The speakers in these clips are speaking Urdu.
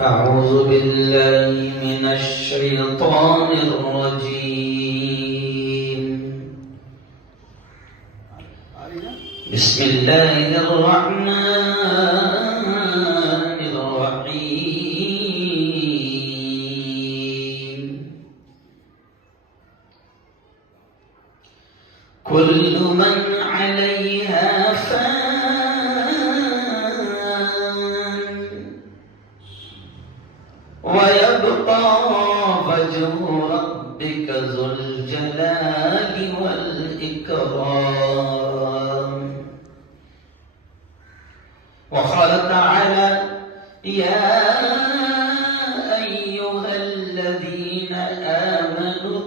أعوذ بالله من الشيطان الرجيم. بسم الله الرحمن الرحيم. كل من عليها ويبقى وجه ربك ذو الجلال والإكرام. وقال تعالى: يا أيها الذين آمنوا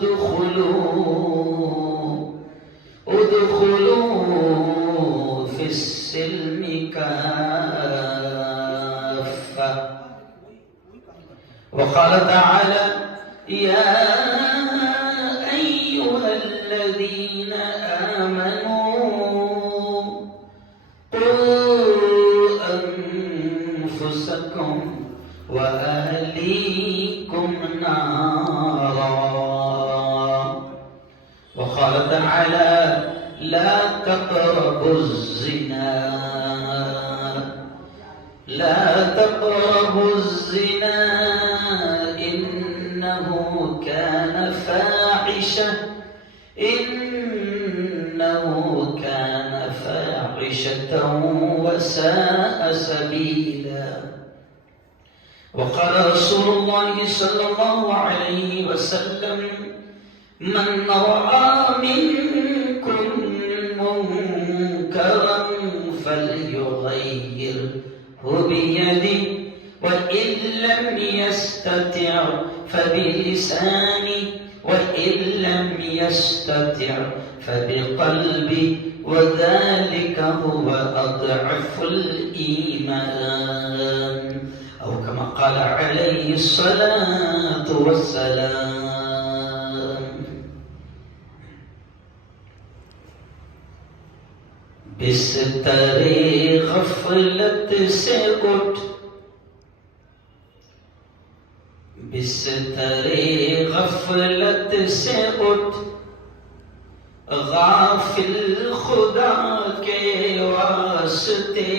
ادخلوا في السلم كافة. وقال تعالى: يا أيها الذين آمنوا قوا أنفسكم وأهليكم نارا. وقال تعالى: لا تقربوا الزنا إنه كان فاحشة وساء سبيلا. وقال رسول الله صلى الله عليه وسلم: من رأى منكم منكرا فليغيره بيده وإن لم يستطع فبلسانه وإن لم يستطع فبقلبه وذلك هو أضعف الإيمان، أو كما قال عليه الصلاة والسلام. بستر غفلت سے اٹھ، بستر غفلت سے اٹھ، غافل خدا کے واسطے،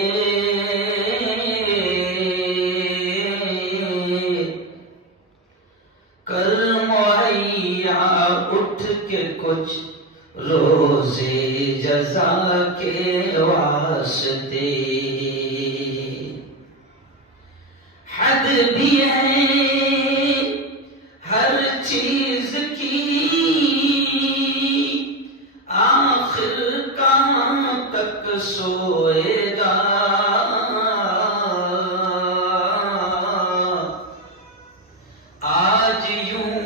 کر مہیا اٹھ کے کچھ روزے جزا کے واسطے. حد بھی ہے ہر چیز کی، آخر کہاں تک سوئے گا. آج یوں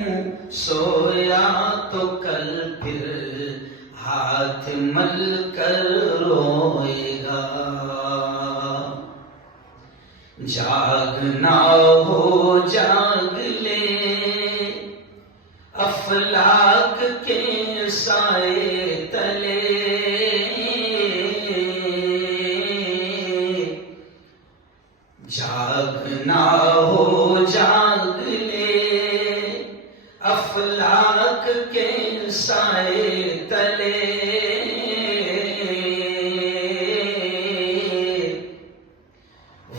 سویا تو کل پھر ہاتھ مل کر روئے گا. جاگنا ہو جاگ لے، افلاک کے سائے تلے، جاگنا ہو جاگ لے، افلاک کے سائے تلے،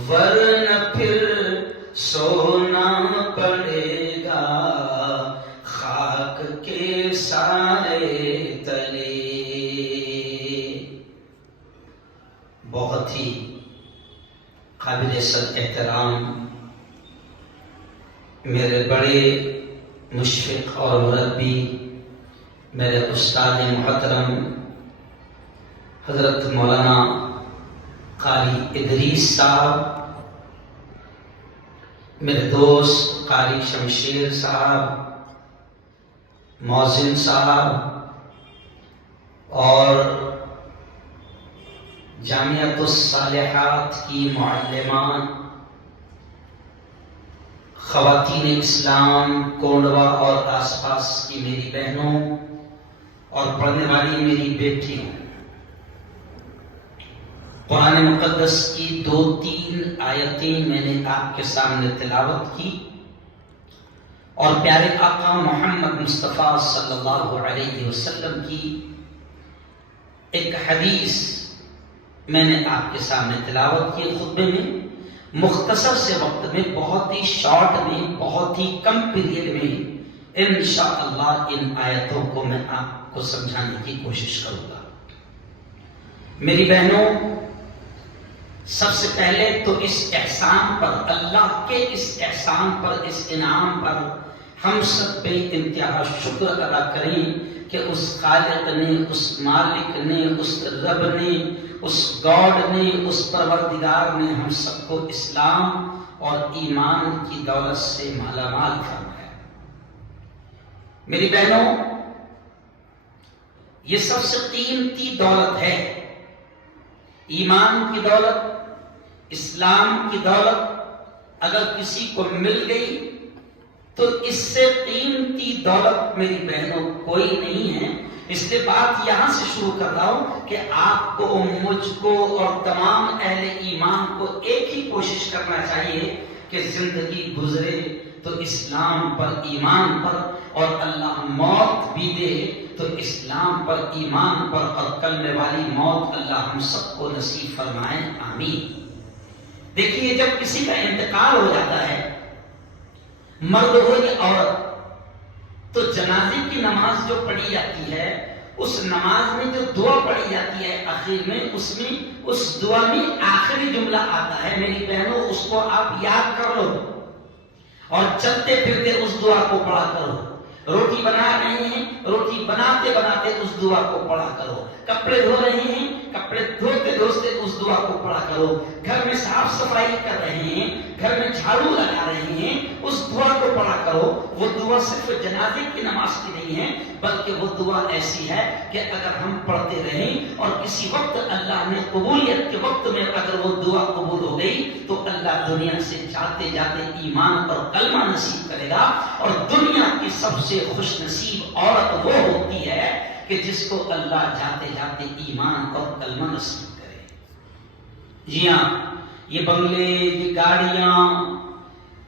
ورنہ پھر سونا پڑے گا خاک کے سائے تلے. بہت ہی قابل احترام میرے بڑے مشفق اور مربی، میرے استاد محترم حضرت مولانا قاری ادریس صاحب، میرے دوست قاری شمشیر صاحب، محسن صاحب، اور جامعۃ الصالحات کی معلمان، خواتین اسلام کونڈوا اور آس پاس کی میری بہنوں اور پڑھنے والی میری بیٹیوں، قرآن مقدس کی 2-3 آیتیں میں نے آپ کے سامنے تلاوت کی اور پیارے آقا محمد مصطفیٰ صلی اللہ علیہ وسلم کی ایک حدیث میں نے آپ کے سامنے تلاوت کی خطبے میں، مختصر سے وقت میں، بہت ہی شارٹ میں، بہت ہی کم پیریڈ میں انشاءاللہ ان آیتوں کو میں آپ کو سمجھانے کی کوشش کروں گا۔ میری بہنوں، سب سے پہلے تو اس احسان پر، اللہ کے اس احسان پر، اس انعام پر ہم سب بے انتہا شکر ادا کریں کہ اس خالق نے، اس مالک نے، اس رب نے، اس گاڈ نے، اس پروردگار نے ہم سب کو اسلام اور ایمان کی دولت سے مالا مال فرمایا۔ میری بہنوں، یہ سب سے قیمتی دولت ہے، ایمان کی دولت، اسلام کی دولت اگر کسی کو مل گئی تو اس سے قیمتی دولت میری بہنوں کوئی نہیں ہے۔ اس لیے بات یہاں سے شروع کر رہا ہوں کہ آپ کو، مجھ کو اور تمام اہل ایمان کو ایک ہی کوشش کرنا چاہیے کہ زندگی گزرے تو اسلام پر، ایمان پر، اور اللہ موت بھی دے تو اسلام پر، ایمان پر، اور کلمے والی موت اللہ ہم سب کو نصیب فرمائے، آمین۔ دیکھیے، جب کسی کا انتقال ہو جاتا ہے، مرد ہو یا عورت، تو جنازے کی نماز جو پڑھی جاتی ہے، اس نماز میں جو دعا پڑھی جاتی ہے آخر میں، اس دعا میں آخری جملہ آتا ہے، میری بہنوں اس کو آپ یاد کر لو اور چلتے پھرتے اس دعا کو پڑھا کرو۔ روٹی بنا رہے ہیں، روٹی بناتے بناتے اس دعا کو پڑھا کرو۔ کپڑے دھو رہے ہیں، کپڑے دھوتے دھوتے اس دعا کو پڑھا کرو۔ گھر میں صاف صفائی کر رہے ہیں، گھر میں جھاڑو لگا رہے ہیں، اس دعا کو پڑھا کرو۔ وہ دعا صرف جنازے کی نماز کی نہیں ہے، بلکہ وہ دعا ایسی ہے کہ اگر ہم پڑھتے رہیں اور کسی وقت اللہ نے قبولیت کے وقت میں اگر وہ دعا قبول ہو گئی تو اللہ دنیا سے جاتے جاتے ایمان پر کلمہ نصیب کرے گا۔ اور دنیا کی سب سے خوش نصیب عورت وہ ہوتی ہے کہ جس کو اللہ جاتے جاتے ایمان اور کلمہ نصیب کرے۔ جی ہاں، یہ بنگلے، یہ گاڑیاں،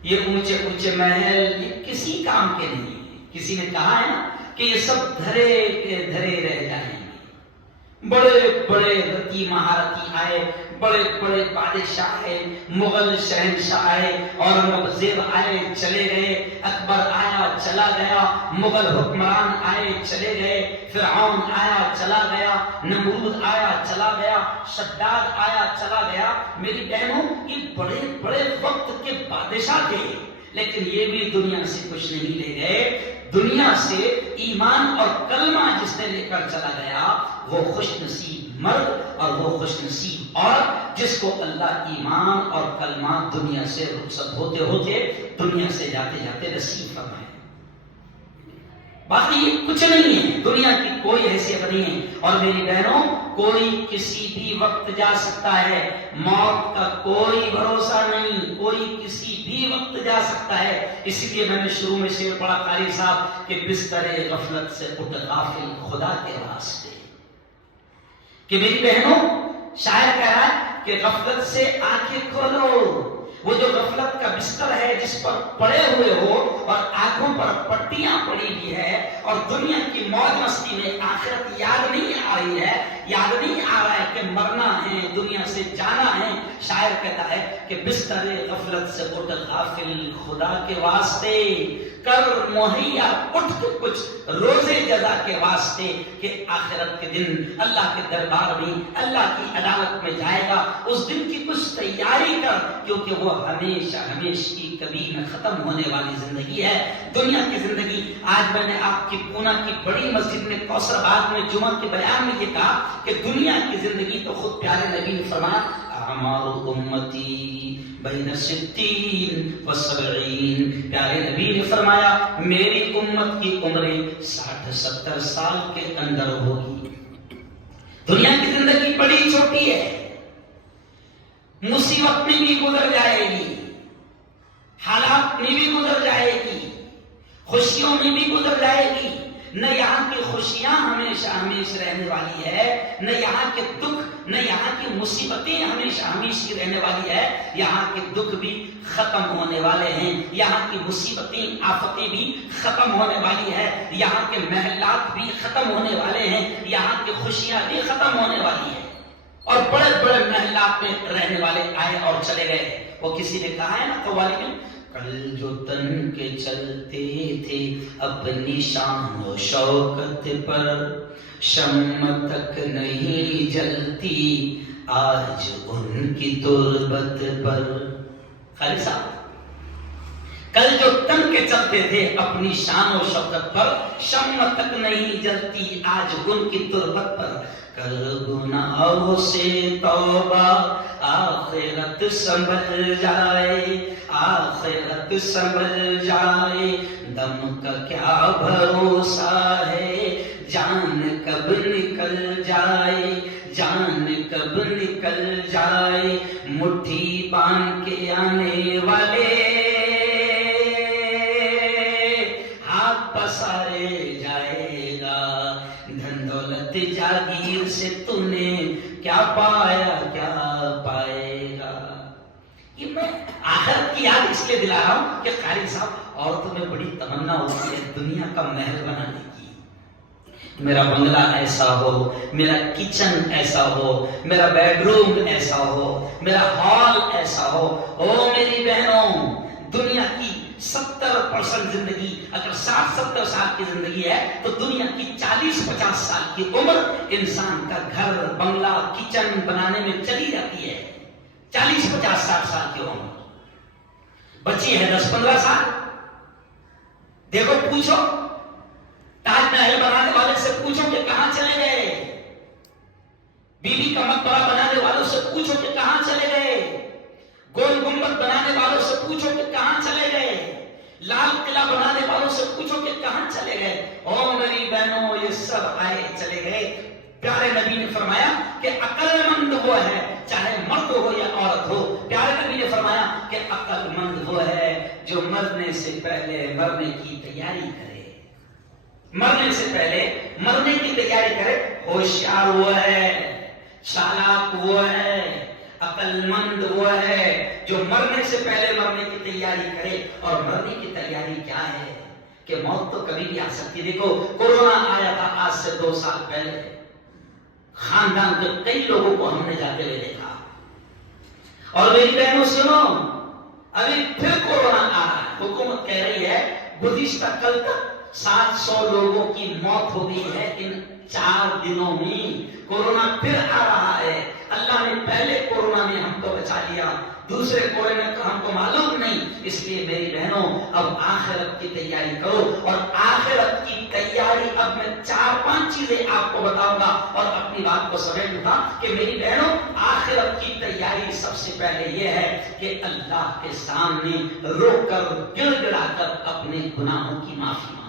یہ اونچے اونچے محل، یہ کسی کام کے نہیں ہیں۔ کسی نے کہا ہے نا کہ یہ سب دھرے کے دھرے رہ جائیں گے۔ بڑے بڑے رتی مہارتی آئے، بڑے بڑے بادشاہ آئے، مغل شہنشاہ آئے، اورنگزیب آئے، چلے گئے، اکبر آیا چلا گیا، مغل حکمران آئے چلے گئے، فرعون آیا چلا گیا، نمرود آیا چلا گیا، شداد آیا چلا گیا۔ میری بہنوں، یہ بڑے بڑے وقت کے بادشاہ تھے، لیکن یہ بھی دنیا سے کچھ نہیں لے گئے۔ دنیا سے ایمان اور کلمہ جس نے لے کر چلا گیا، وہ خوش نصیب مرد اور وہ خوش نصیب عورت جس کو اللہ ایمان اور کلمہ دنیا سے رخصت ہوتے ہوتے، دنیا سے جاتے جاتے نصیب فرمائے۔ باقی کچھ نہیں ہے، دنیا کی کوئی حیثیت نہیں ہے۔ اور میری بہنوں، کوئی کسی بھی وقت جا سکتا ہے، موت کا کوئی بھروسہ نہیں، کوئی کسی بھی وقت جا سکتا ہے۔ اسی لیے میں نے شروع میں شعر پڑھا قاری صاحب کہ بستر غفلت سے اٹھ غافل خدا کے واسطے، کہ میری بہنوں شاعر کہہ رہا ہے کہ غفلت سے آنکھیں کھولو۔ وہ جو غفلت کا بستر ہے جس پر پڑے ہوئے ہو اور آنکھوں پر پٹیاں پڑی ہوئی ہے اور دنیا کی موج مستی میں آخرت یاد نہیں آ رہی ہے، یاد نہیں آ رہا ہے کہ مرنا ہے، دنیا سے جانا ہے، شاعر کہتا ہے کہ بستر غفلت سے اٹھ غافل خدا کے واسطے، کر مہیا اٹھ کے کچھ روزے جزا کے واسطے، کہ آخرت کے دن اللہ کے دربار میں، اللہ کی عدالت میں جائے گا۔ اس دن کی کچھ تیاری کر، کیونکہ وہ ہمیشہ ہمیشہ کی کبھی نہ ختم ہونے والی زندگی ہے۔ دنیا کی زندگی، آج میں نے آپ کی پونا کی بڑی مسجد میں کوثر آباد میں جمعہ کے بیان میں یہ کہا کہ دنیا کی زندگی تو خود پیارے نبی نے فرمایا اعمار امتی بین 60 و 70۔ پیارے نبی نے فرمایا میری امت کی عمریں 60-70 سال کے اندر ہوگی۔ دنیا کی زندگی بڑی چھوٹی ہے، مصیبت میں بھی گزر جائے گی، حالات میں بھی گزر جائے گی، خوشیوں میں بھی گزر جائے گی۔ نہ یہاں کی خوشیاں ہمیشہ ہمیشہ رہنے والی ہے، نہ یہاں کے دکھ نہ یہاں کی مصیبتیں ہمیشہ ہمیشہ رہنے والی ہے، یہاں کے دکھ بھی ختم ہونے والے ہیں، یہاں کی مصیبتیں آفتیں بھی ختم ہونے والی ہے، یہاں کے محلات بھی ختم ہونے والے ہیں، یہاں کی خوشیاں بھی ختم ہونے والی ہے۔ اور بڑے بڑے محلات میں رہنے والے آئے اور چلے گئے۔ وہ کسی نے کہا ہے نا قوالی میں، کل جو تن کے چلتے تھے اپنی شان و شوکت پر، شمع تک نہیں جلتی آج ان کی تربت پر۔ خالی صاحب، کل جو تن کے چلتے تھے اپنی شان و شوکت پر، شمع تک نہیں جلتی آج ان کی تربت پر، کر گناہوں سے توبہ آخرت سنبھل جائے، آخرت سنبھل جائے، دم کا کیا بھروسہ ہے، جان کب نکل جائے، جان کب نکل جائے، مٹھی باندھ کے آنے والے ہاتھ پسارے جائے گا، دھن دولت جاگیر سے تو نے کیا پایا کیا پائے گا۔ یہ میں آخرت کی یاد اس لیے دلا رہا ہوں کہ قاری صاحب عورتوں میں بڑی تمنا ہوتی ہے دنیا کا محل بنانے کی، میرا بنگلہ ایسا ہو، میرا کچن ایسا ہو، میرا بیڈ روم ایسا ہو، میرا ہال ایسا ہو۔ او میری بہنوں، دنیا کی 70% زندگی، اگر 60-70 سال کی زندگی ہے تو دنیا کی 40-50 سال کی عمر انسان کا گھر بنگلہ کچن بنانے میں چلی جاتی ہے۔ 40-50-60 سال کی عمر بچی ہے 10-15 سال۔ دیکھو، پوچھو تاج محل بنانے والے سے پوچھو کہ کہاں چلے گئے، بی بی کا مقبرہ بنانے والوں سے پوچھو کہ کہاں چلے گئے، گول گنبد بنانے والوں سے پوچھو کہ کہاں چلے گئے، لال قلعہ بنانے والوں سے پوچھو کہ کہاں چلے گئے۔ او میری بہنوں، یہ سب آئے چلے گئے۔ پیارے نبی نے فرمایا کہ عقل مند وہ ہے، چاہے مرد ہو یا عورت ہو، پیارے نبی نے فرمایا کہ عقل مند وہ ہے جو مرنے سے پہلے مرنے کی تیاری کرے، مرنے سے پہلے مرنے کی تیاری کرے۔ ہوشیار وہ ہے، چالاک وہ ہے، عقل مند وہ ہے جو مرنے سے پہلے مرنے کی تیاری کرے۔ اور مرنے کی تیاری کیا ہے کہ موت تو کبھی بھی آ سکتی۔ دیکھو، کورونا آیا تھا آج سے 2 سال پہلے، خاندان کے کئی لوگوں کو ہم نے جاتے ہوئے دیکھا۔ اور میری بہنوں سنو، ابھی پھر کورونا آ رہا ہے۔ حکومت کہہ رہی ہے گزشتہ کل تک 700 لوگوں کی موت ہو گئی ہے ان 4 دنوں میں۔ کورونا پھر آ رہا ہے۔ اللہ نے پہلے کورونا میں ہم کو بچا لیا، دوسرے کورونا کا ہم کو معلوم نہیں۔ اس لیے میری بہنوں، اب آخرت کی تیاری کرو۔ اور آخرت کی تیاری اب میں 4-5 چیزیں آپ کو بتاؤں گا اور اپنی بات کو سمیٹوں گا کہ میری بہنوں، آخرت کی تیاری سب سے پہلے یہ ہے کہ اللہ کے سامنے رو کر گڑ گڑا کر اپنے گناہوں کی معافی مانگو،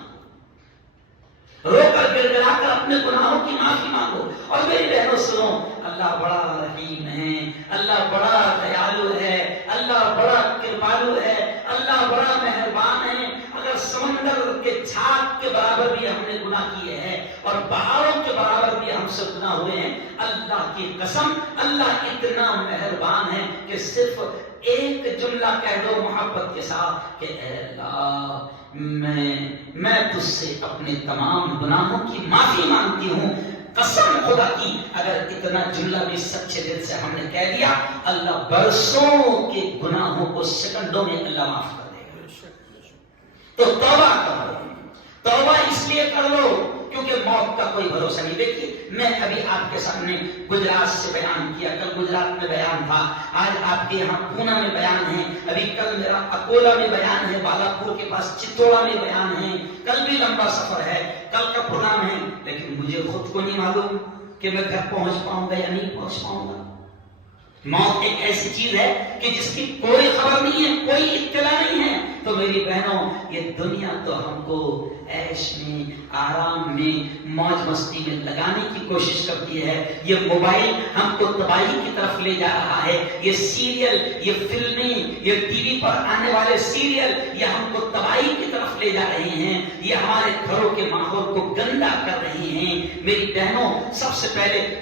رو کر گڑ گڑا کر اپنے گناہوں کی معافی مانگو۔ اور میری بہنوں سنو، اللہ بڑا رحیم ہے، اللہ بڑا دیالو ہے، اللہ بڑا کرپالو ہے، اللہ بڑا مہربان ہے۔ اگر سمندر کے چھاپ کے برابر بھی ہم نے گناہ کیے ہیں اور پہاڑوں کے برابر بھی ہم سے گناہ ہوئے ہیں، اللہ کی قسم، اللہ اتنا مہربان ہے کہ صرف ایک جملہ کہہ دو محبت کے ساتھ کہ اے اللہ، میں تجھ سے اپنے تمام گناہوں کی معافی مانگتی ہوں۔ قسم خدا کی، اگر اتنا جملہ بھی سچے دل سے ہم نے کہہ دیا، اللہ برسوں کے گناہوں کو سیکنڈوں میں اللہ معاف کر دے گا۔ تو توبہ کرو، توبہ اس لیے کر لو کیونکہ موت کا کوئی بھروسہ نہیں۔ دیکھیے، میں ابھی آپ کے سامنے گجرات سے بیان کیا، کل گجرات میں بیان تھا، آج آپ کے یہاں پونا میں بیان ہے، ابھی کل میرا اکولا میں بیان ہے، بالاپور کے پاس چتوڑا میں بیان ہے، کل بھی لمبا سفر ہے، کل کا پروگرام ہے، لیکن مجھے خود کو نہیں معلوم کہ میں گھر پہنچ پاؤں گا یا نہیں پہنچ پاؤں گا۔ موت ایک ایسی چیز ہے کہ جس کی کوئی خبر نہیں ہے، کوئی اطلاع نہیں ہے۔ تو میری بہنوں، یہ دنیا تو ہم کو عیش میں، آرام میں، موج مستی میں لگانے کی کوشش کرتی ہے۔ یہ موبائل ہم کو تباہی کی طرف لے جا رہا ہے، یہ سیریل، یہ فلمیں، یہ ٹی وی پر آنے والے سیریل، یہ ہم کو تباہی کی طرف لے جا رہے ہیں، یہ ہمارے گھروں کے ماحول کو گندا کر رہی ہیں۔ میری بہنوں، سب سے پہلے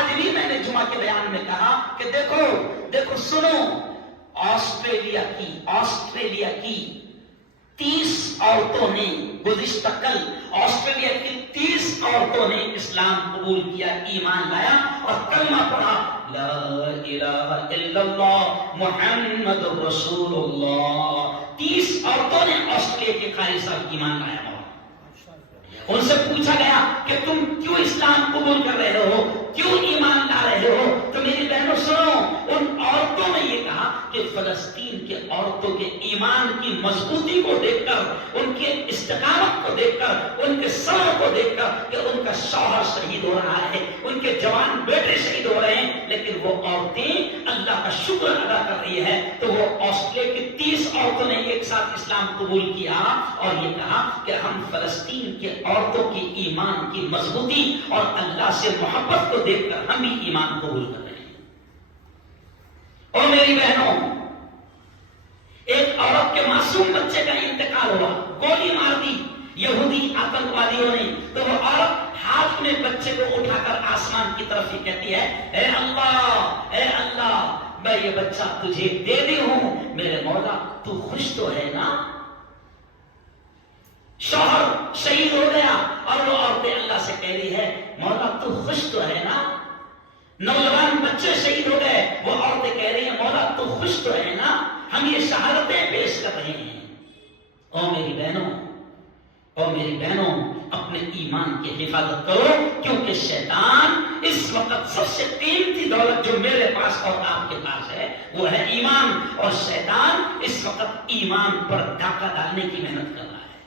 آج بھی میں نے جمعہ کے بیان میں کہا کہ دیکھو سنو، آسٹریلیا کی 30 عورتوں نے گزشتہ کل آسٹریلیا کی 30 عورتوں نے اسلام قبول کیا، ایمان لایا اور کلمہ پڑھا، لا الہ الا اللہ محمد رسول اللہ۔ 30 عورتوں نے آسٹریلیا کے قاری صاحب ایمان لایا۔ ان سے پوچھا گیا کہ تم کیوں اسلام قبول کر رہے ہو، کیوں ایمان لا رہے ہو؟ تو میری بہنوں سنو، ان عورتوں نے یہ کہا کہ فلسطین کے عورتوں کے ایمان کی مضبوطی کو دیکھ کر، ان کے استقامت کو دیکھ کر، ان کے صبر کو دیکھ کر کہ ان کا شوہر شہید ہو رہا ہے، ان کے جوان بیٹے شہید ہو رہے ہیں، لیکن وہ عورتیں اللہ کا شکر ادا کر رہی ہے، تو وہ آسٹریلیا کی 30 عورتوں نے ایک ساتھ اسلام قبول کیا اور یہ کہا کہ ہم فلسطین کے عورتوں کی ایمان کی مضبوطی اور اللہ سے محبت کو دیکھ کر ہم بھی ایمان قبول کر رہے ہیں۔ اور میری بہنوں، ایک عورت کے معصوم بچے کا انتقال ہوا، گولی مار دی یہودی آتنکوادیوں نے، تو وہ عورت ہاتھ میں بچے کو اٹھا کر آسمان کی طرف یہ کہتی ہے، اے اللہ میں یہ بچہ تجھے دے دی ہوں، میرے مولا تو خوش تو ہے نا؟ شوہر شہید ہو گیا اور وہ عورتیں اللہ سے کہہ رہی ہے، مولا تو خوش تو ہے نا؟ نوجوان بچے شہید ہو گئے، وہ عورتیں کہہ رہی ہیں، مولا تو خوش تو ہے نا؟ ہم یہ شہادتیں پیش کر رہے ہیں۔ او میری بہنوں، اپنے ایمان کی حفاظت کرو، کیونکہ شیطان اس وقت سب سے قیمتی دولت جو میرے پاس اور آپ کے پاس ہے وہ ہے ایمان، اور شیطان اس وقت ایمان پر ڈاکہ ڈالنے کی محنت کر رہا ہے،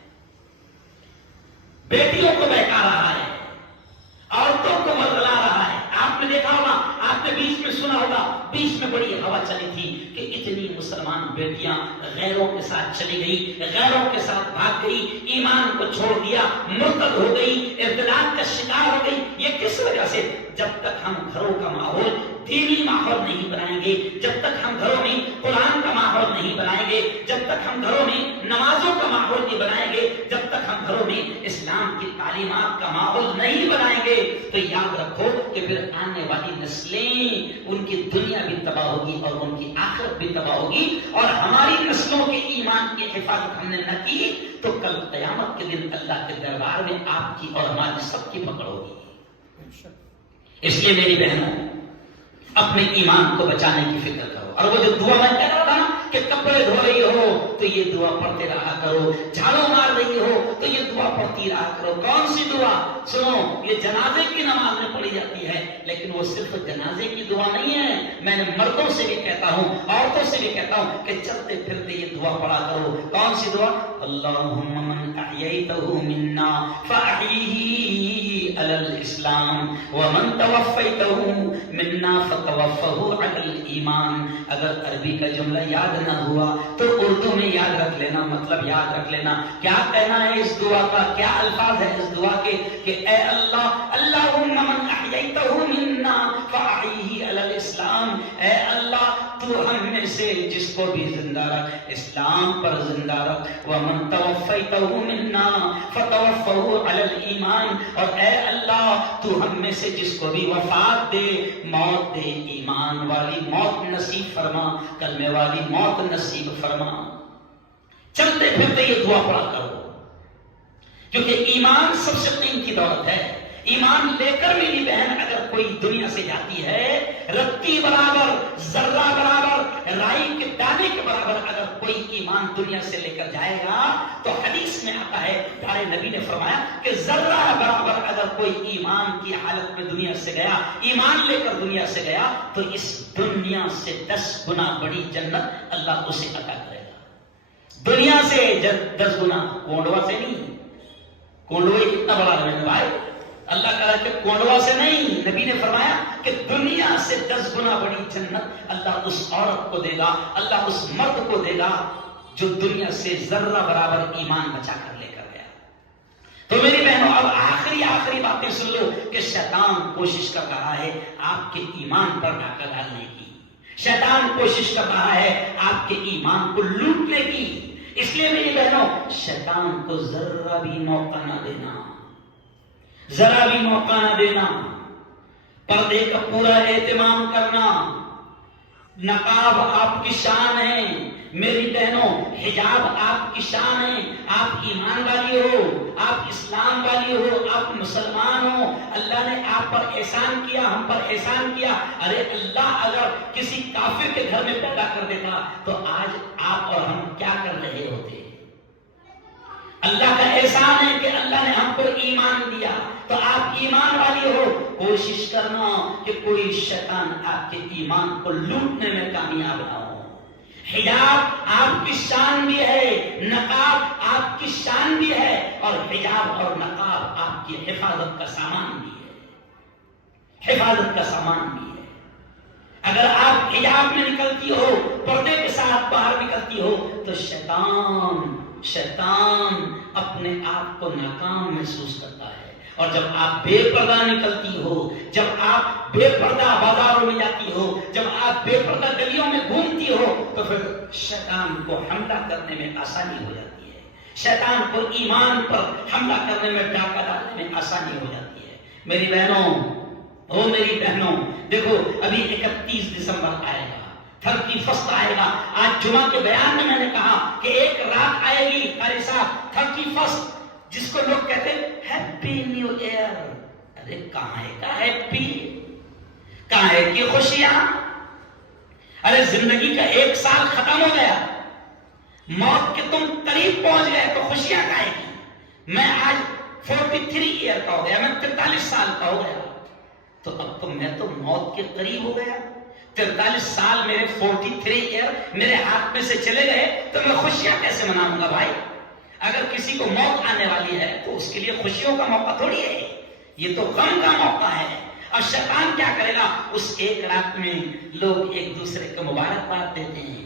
بیٹیوں کو بہکا رہا ہے، عورتوں کو ورگلا رہا ہے۔ آپ نے دیکھا ہوگا، آپ نے بیچ میں سنا ہوگا، بیچ میں بڑی ہوا چلی تھی کہ اتنی مسلمان بیٹیاں غیروں کے ساتھ چلی گئی، غیروں کے ساتھ بھاگ گئی، ایمان کو چھوڑ دیا، مرتد ہو گئی، ارتداد کا شکار ہو گئی۔ یہ کس وجہ سے؟ جب تک ہم گھروں کا ماحول دینی ماحول نہیں بنائیں گے، جب تک ہم گھروں میں قرآن کا ماحول نہیں بنائیں گے، جب تک ہم گھروں میں نمازوں کا ماحول نہیں بنائیں گے، جب تک ہم گھروں میں اسلام کی تعلیمات کا ماحول نہیں بنائیں گے، تو یاد رکھو کہ پھر آنے والی نسلیں، ان کی دنیا بھی تباہ ہوگی اور ان کی آخرت بھی تباہ ہوگی، اور ہماری نسلوں کے ایمان کی حفاظت ہم نے نہ کی تو کل قیامت کے دن اللہ کے دربار میں آپ کی اور ہماری سب کی پکڑ ہوگی۔ اس لیے میری بہنوں، اپنے ایمان کو بچانے کی فکر کرو، اور وہ جو دعا میں کہہ رہا تھا نا کہ کپڑے دھو رہی ہو تو یہ دعا پڑھتے رہا کرو، جھاڑو مار رہی ہو تو یہ دعا پڑھتی رہا کرو۔ کون سی دعا؟ سنو، یہ جنازے کی نماز میں پڑھی جاتی ہے، لیکن وہ صرف جنازے کی دعا نہیں ہے۔ میں نے مردوں سے بھی کہتا ہوں، عورتوں سے بھی کہتا ہوں کہ چلتے پھرتے یہ دعا پڑھا کرو۔ کون سی دعا؟ اللہم من احییتہ منا فاحیہ علی الاسلام ومن توفیتہ منا فتوفہ علی الایمان۔ اگر عربی کا جملہ یاد نہ ہوا تو اردو میں یاد رکھ لینا، مطلب یاد رکھ لینا۔ کیا کہنا ہے اس دعا کا؟ کیا الفاظ ہے اس دعا کے؟ کہ اے اللہ، اللہم من احییتہ منا فاحیہ علی الاسلام، اے اللہ تو ہم میں سے جس کو بھی زندہ رکھ، اسلام پر زندہ رکھ، ومن توفیتہ منا فتوفہ علی الایمان، اور اے اللہ تو ہم میں سے جس کو بھی وفات دے، موت دے، ایمان والی موت نصیب فرما، کلمے والی موت نصیب فرما۔ چلتے پھرتے یہ دعا پڑھا کرو، کیونکہ ایمان سب سے قیمتی دولت ہے۔ ایمان لے کر میری بہن اگر کوئی دنیا سے جاتی ہے، رتی برابر، ذرہ برابر، رائی کے دانے کے برابر اگر کوئی ایمان دنیا سے لے کر جائے گا تو حدیث میں آتا ہے، ہمارے نبی نے فرمایا کہ ذرہ برابر اگر کوئی ایمان کی حالت میں دنیا سے گیا، ایمان لے کر دنیا سے گیا، تو اس دنیا سے 10 گنا بڑی جنت اللہ اسے عطا کرے گا۔ دنیا سے 10 گنا، کونڈوا سے نہیں۔ کونڈوا کتنا بڑا ہے میرے بھائی؟ اللہ کہا کہ کونڈوا سے نہیں، نبی نے فرمایا کہ دنیا سے 10 گنا بڑی جنت اللہ اس عورت کو دے گا، اللہ اس مرد کو دے گا جو دنیا سے ذرہ برابر ایمان بچا کر لے کر گیا۔ تو میری بہنوں، اب آخری باتیں سن لو کہ شیطان کوشش کر رہا ہے آپ کے ایمان پر ڈاکہ ڈالنے کی، شیطان کوشش کر رہا ہے آپ کے ایمان کو لوٹنے کی۔ اس لیے میری بہنوں، شیطان کو ذرہ بھی موقع نہ دینا، ذرا بھی موقع نہ دینا۔ پردے کا پورا اہتمام کرنا، نقاب آپ کی شان ہے میری بہنوں، حجاب آپ کی شان ہے، آپ ایمان والی ہو، آپ اسلام والی ہو، آپ مسلمان ہو، اللہ نے آپ پر احسان کیا، ہم پر احسان کیا۔ ارے اللہ اگر کسی کافر کے گھر میں پیدا کر دیتا تو آج آپ اور ہم کیا کر رہے ہوتے؟ اللہ کا احسان ہے کہ اللہ نے ہم کو ایمان دیا، تو آپ ایمان والی ہو، کوشش کرنا کہ کوئی شیطان آپ کے ایمان کو لوٹنے میں کامیاب نہ ہو۔ حجاب آپ کی شان بھی ہے، نقاب آپ کی شان بھی ہے، اور حجاب اور نقاب آپ کی حفاظت کا سامان بھی ہے، حفاظت کا سامان بھی ہے۔ اگر آپ حجاب میں نکلتی ہو، پردے کے ساتھ باہر نکلتی ہو، تو شیطان اپنے آپ کو ناکام محسوس کرتا ہے، اور جب آپ بے پردہ نکلتی ہو، جب آپ بے پردہ بازاروں میں جاتی ہو، جب آپ بے پردہ گلیوں میں گھومتی ہو، تو پھر شیطان کو حملہ کرنے میں آسانی ہو جاتی ہے، شیطان کو ایمان پر حملہ کرنے میں، ڈاکہ ڈالنے میں آسانی ہو جاتی ہے۔ میری بہنوں، دیکھو ابھی 31 دسمبر آئے گا، 31 آئے گا۔ آج جمعہ کے بیان میں نے کہا کہ ایک رات آئے گی قاری صاحب 31، جس کو لوگ کہتے ہیں ہیپی نیو ایئر۔ ارے کہاں ہے کا ہیپی، کہاں ہے کی خوشیاں؟ ارے زندگی کا 1 سال ختم ہو گیا، موت کے تم قریب پہنچ گئے، تو خوشیاں کہاں کی؟ میں آج 43 ایئر کا ہو گیا، میں 43 سال کا ہو گیا، تو اب تو میں تو موت کے قریب ہو گیا۔ 43 سال میرے 43 ایئر میرے ہاتھ میں سے چلے گئے، تو میں خوشیاں کیسے مناؤں گا بھائی؟ اگر کسی کو موت آنے والی ہے تو اس کے لیے خوشیوں کا موقع تھوڑی ہے، یہ تو غم کا موقع ہے۔ اور شیطان کیا کرے گا؟ اس ایک رات میں لوگ ایک دوسرے کو مبارکباد دیتے ہیں،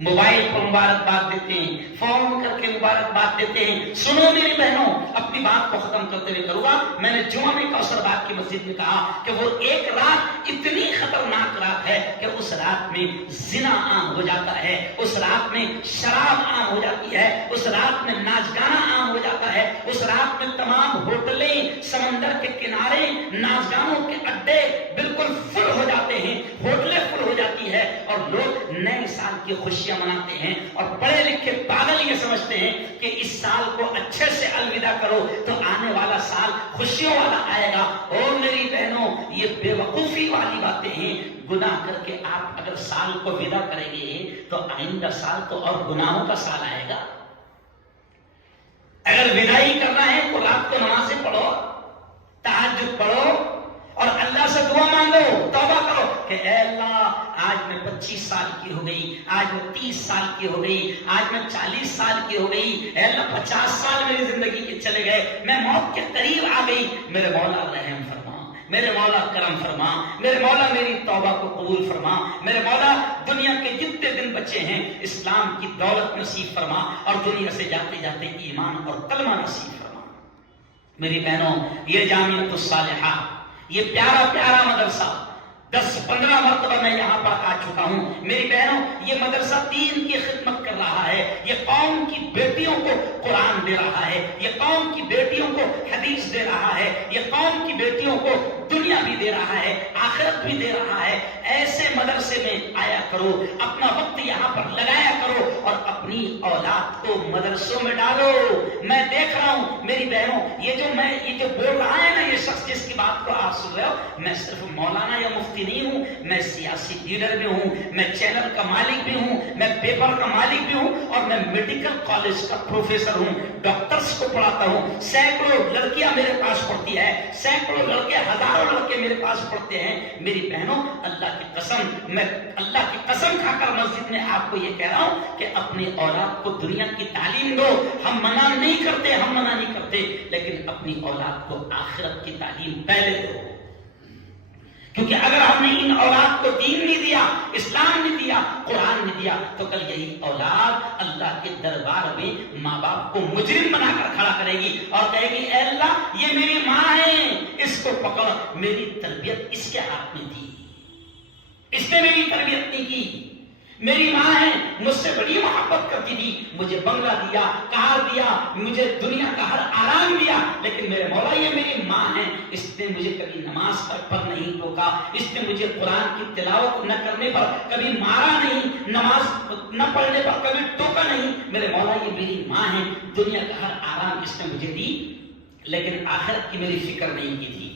موبائل پر مبارکباد دیتے ہیں، فون کر کے مبارکباد دیتے ہیں۔ سنو میری بہنوں، اپنی بات کو ختم کرتے ہوئے کروں گا۔ میں نے جمعہ میں کوثر باغ کی مسجد میں کہا کہ وہ ایک رات اتنی خطرناک رات ہے کہ اس رات میں زنا عام ہو جاتا ہے، اس رات میں شراب عام ہو جاتی ہے، اس رات میں ناچ گانا عام ہو جاتا ہے، اس رات میں تمام ہوٹلیں، سمندر کے کنارے، ناچ گانوں کے اڈے بالکل فل ہو جاتے ہیں، ہوٹلیں فل ہو جاتی ہے، اور لوگ نئے سال کی خوشیاں مناتے ہیں، اور پڑھے لکھے پاگل یہ سمجھتے ہیں کہ اس سال کو اچھے سے الوداع کرو تو آنے والا سال خوشیوں والا آئے گا۔ اور میری بہنوں، یہ بے وقوفی والی باتیں ہیں۔ گناہ کر کے آپ اگر سال کو ودا کریں گے تو آئندہ سال تو اور گناہوں کا سال آئے گا۔ اگر وداعی کرنا ہے تو رات کو نمازیں پڑھو، تہجد پڑھو، اور اللہ سے دعا مانگو، توبہ کرو کہ اے اللہ آج میں 25 سال کی ہو گئی، آج میں 30 سال کی ہو گئی، آج میں 40 سال کی ہو گئی، اے اللہ 50 سال میری زندگی کے چلے گئے، میں موت کے قریب آ گئی، میرے مولا رحم فرما، میرے مولا کرم فرما، میرے مولا میری توبہ کو قبول فرما، میرے مولا دنیا کے جتنے دن بچے ہیں اسلام کی دولت نصیب فرما، اور دنیا سے جاتے جاتے ایمان اور کلمہ نصیب فرما۔ میری بہنوں، یہ جامعۃ الصالحہ، یہ پیارا پیارا مدرسہ 10-15 مرتبہ میں یہاں پر آ چکا ہوں۔ میری بہنوں، یہ مدرسہ دین کی خدمت کر رہا ہے، یہ قوم کی بیٹیوں کو قرآن دے رہا ہے، یہ قوم کی بیٹیوں کو حدیث دے رہا ہے، یہ قوم کی بیٹیوں کو دنیا بھی دے رہا ہے، آخرت بھی دے رہا ہے۔ ایسے مدرسے میں آیا کرو، اپنا وقت یہاں پر لگایا کرو، اور اپنی اولاد کو مدرسوں میں ڈالو۔ میں دیکھ رہا ہوں میری بہنوں، یہ جو بول رہا ہے نا، یہ شخص جس کی بات کو آپ سن رہے ہو، میں صرف مولانا یا مفتی نہیں ہوں، میں سیاسی لیڈر بھی ہوں، میں چینل کا مالک بھی ہوں، میں پیپر کا مالک بھی ہوں، اور میں میڈیکل کالج کا پروفیسر ہوں، ڈاکٹرز کو پڑھاتا ہوں۔ سینکڑوں لڑکیاں میرے پاس پڑھتی ہے، سینکڑوں لڑکے، ہزاروں لڑکے میرے پاس پڑھتے ہیں۔ میری بہنوں، اللہ کی قسم، میں اللہ کی قسم کھا کر مسجد میں آپ کو یہ کہہ رہا ہوں کہ اپنی اولاد کو دنیا کی تعلیم دو۔ ہم منع نہیں کرتے، لیکن اپنی اولاد کو آخرت کی تعلیم پہلے دو، کیونکہ اگر ہم نے ان اولاد کو دین نہیں دیا، اسلام نہیں دیا، قرآن نہیں دیا، تو کل یہی اولاد اللہ کے دربار میں ماں باپ کو مجرم بنا کر کھڑا کرے گی اور کہے گی اے اللہ یہ میری ماں ہے، اس کو پکڑ، میری تربیت اس کے ہاتھ میں تھی، اس نے میری تربیت نہیں کی، میری ماں ہے، مجھ سے بڑی محبت کرتی تھی، مجھے بنگلہ دیا، کار دیا، مجھے دنیا کا ہر آرام دیا، لیکن میرے مولا یہ میری ماں ہے، اس نے مجھے کبھی نماز پر نہیں ٹوکا، اس نے مجھے قرآن کی تلاوت نہ کرنے پر کبھی مارا نہیں، نماز نہ پڑھنے پر کبھی ٹوکا نہیں، میرے مولا یہ میری ماں ہے، دنیا کا ہر آرام اس نے مجھے دی، لیکن آخرت کی میری فکر نہیں کی تھی۔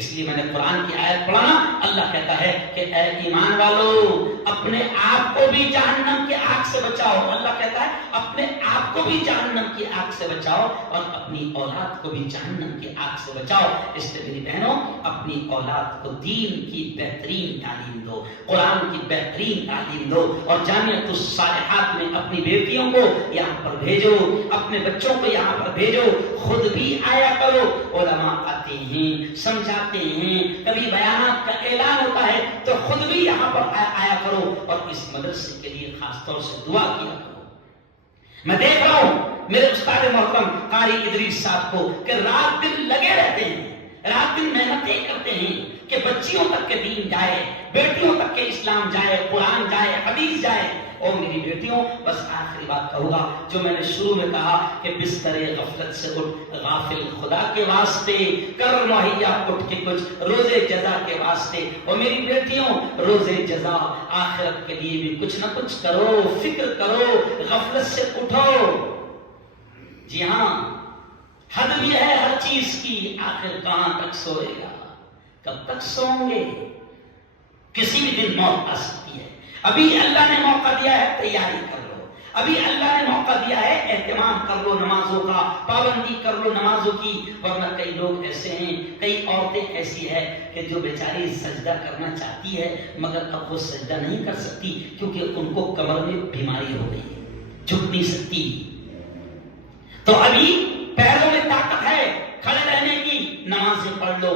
اس لیے میں نے قرآن کی آیت پڑھا، اللہ کہتا ہے کہ اے ایمان والو اپنے آپ کو بھی جہنم کی آگ سے بچاؤ، اللہ کہتا ہے اپنے آپ کو بھی جہنم کی آگ سے بچاؤ اور اپنی اولاد کو بھی جہنم کی آگ سے بچاؤ۔ اس لیے میری بہنوں اپنی اولاد کو دین کی بہترین تعلیم دو، قرآن کی بہترین تعلیم دو، اور جامعۃ الصالحات میں اپنی بیٹیوں کو یہاں پر بھیجو، اپنے بچوں کو یہاں پر بھیجو، خود بھی آیا کرو، علماء آتے ہیں سمجھاتے ہیں، کبھی بیانات کا اعلان ہوتا ہے تو خود بھی یہاں پر آیا کرو، اور اس مدرسے کے لیے خاص طور سے دعا کیا کرو۔ میں دیکھ رہا ہوں میرے استاد محترم قاری ادریس صاحب کو کہ رات دن لگے رہتے ہیں، رات دن محنتیں کرتے ہیں کہ بچیوں تک کے دین جائے، بیٹیوں تک کے اسلام جائے، قرآن جائے، حدیث جائے۔ اور میری بیٹیوں بس آخری بات کہوں گا جو میں نے شروع میں کہا کہ بستر غفلت سے اٹھ غافل خدا کے واسطے، کر مہیا اٹھ کے کچھ روزے جزا کے واسطے۔ اور میری بیٹیوں روزے جزا آخرت کے لیے بھی کچھ نہ کچھ کرو، فکر کرو، غفلت سے اٹھو۔ جی ہاں، حد بھی ہے ہر چیز کی، آخر کہاں تک سوئے گا، کب تک سوؤں گے؟ کسی بھی دن موت آ سکتی ہے۔ ابھی اللہ نے موقع دیا ہے، تیاری کر لو، ابھی اللہ نے موقع دیا ہے، اہتمام کر لو نمازوں کا، پابندی کر لو نمازوں کی، ورنہ کئی لوگ ایسے ہیں، کئی عورتیں ایسی ہیں کہ جو بیچاری سجدہ کرنا چاہتی ہے مگر اب وہ سجدہ نہیں کر سکتی کیونکہ ان کو کمر میں بیماری ہو گئی ہے، جھک نہیں سکتی۔ تو ابھی پیروں میں طاقت ہے کھڑے رہنے کی، نمازیں پڑھ لو،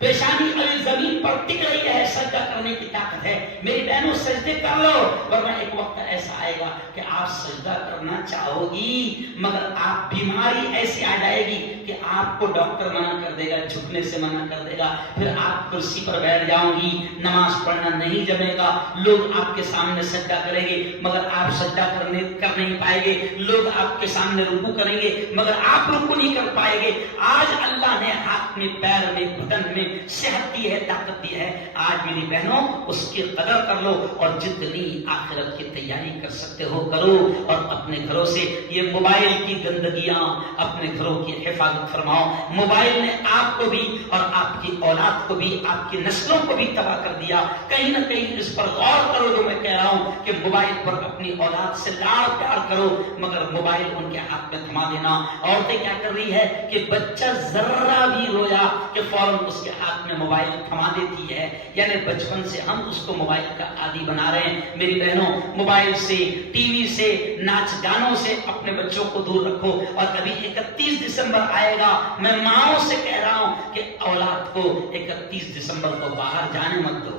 پیشانی ابھی زمین پر ٹک رہی ہے، سجدہ کرنے کی طاقت ہے، میری بہنوں سجدے کر لو، ورنہ ایک وقت ایسا آئے گا کہ آپ سجدہ کرنا چاہو گی مگر آپ بیماری ایسی آ جائے گی کہ آپ کو ڈاکٹر منع کر دے گا، جھکنے سے منع کر دے گا، پھر آپ کرسی پر بیٹھ جاؤ گی، نماز پڑھنا نہیں جمے گا، لوگ آپ کے سامنے سجدہ کریں گے مگر آپ سجدہ کر نہیں پائیں گے، لوگ آپ کے سامنے رکوع کریں گے مگر آپ رکوع نہیں کر پائیں گے۔ آج اللہ نے ہاتھ میں، پیر میں، بدن میں صحت دی ہے، طاقت دی ہے، آج میری بہنوں اس کی قدر کر لو اور جتنی آخرت کی تیاری کر سکتے ہو کرو، اور اپنے گھروں سے یہ موبائل کی گندگیاں اپنے گھروں کی حفاظت فرماؤ۔ موبائل نے آپ کو بھی اور آپ کی اولاد کو بھی، آپ کی نسلوں کو بھی تباہ کر دیا۔ کہیں نہ کہیں اس پر غور کرو جو میں کہہ رہا ہوں کہ موبائل پر اپنی اولاد سے لاڑ پیار کرو مگر موبائل ان کے ہاتھ میں تھما دینا۔ عورتیں کیا کر رہی ہے کہ بچہ ذرہ بھی رویا کہ فوراً اس کے ہاتھ میں موبائل تھما دیتی ہے، یعنی بچپن سے ہم اس کو موبائل کا عادی بنا رہے ہیں۔ میری بہنوں موبائل سے، ٹی وی سے، ناچ گانوں سے اپنے بچوں کو دور رکھو، اور ابھی 31 دسمبر آئے گا، میں ماؤں سے کہہ رہا ہوں کہ اولاد کو 31 دسمبر کو باہر جانے مت دو،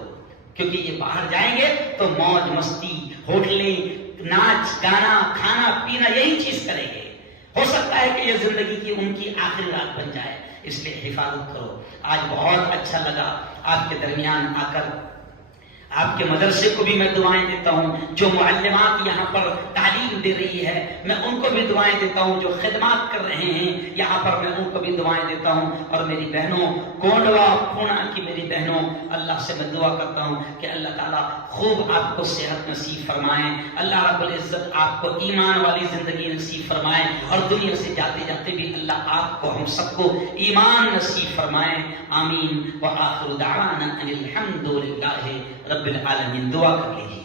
کیونکہ یہ باہر جائیں گے تو موج مستی، ہوٹلیں، ناچ گانا، کھانا پینا یہی چیز کریں گے، ہو سکتا ہے کہ یہ زندگی کی ان کی آخری رات بن جائے، اس لیے حفاظت کرو۔ آج بہت اچھا لگا آپ کے درمیان آ کر، آپ کے مدرسے کو بھی میں دعائیں دیتا ہوں، جو معلمات یہاں پر تعلیم دے رہی ہے میں ان کو بھی دعائیں دیتا ہوں، جو خدمات کر رہے ہیں یہاں پر میں ان کو بھی دعائیں دیتا ہوں، اور میری بہنوں گونڈوا پونا کی میری بہنوں، اللہ سے میں دعا کرتا ہوں کہ اللہ تعالیٰ خوب آپ کو صحت نصیب فرمائیں، اللہ رب العزت آپ کو ایمان والی زندگی نصیب فرمائیں، اور دنیا سے جاتے جاتے بھی اللہ آپ کو، ہم سب کو ایمان نصیب فرمائیں، آمین۔ وآخر دعوانا ان الحمد للہ رب العالمین۔ دعا کر لیجیے۔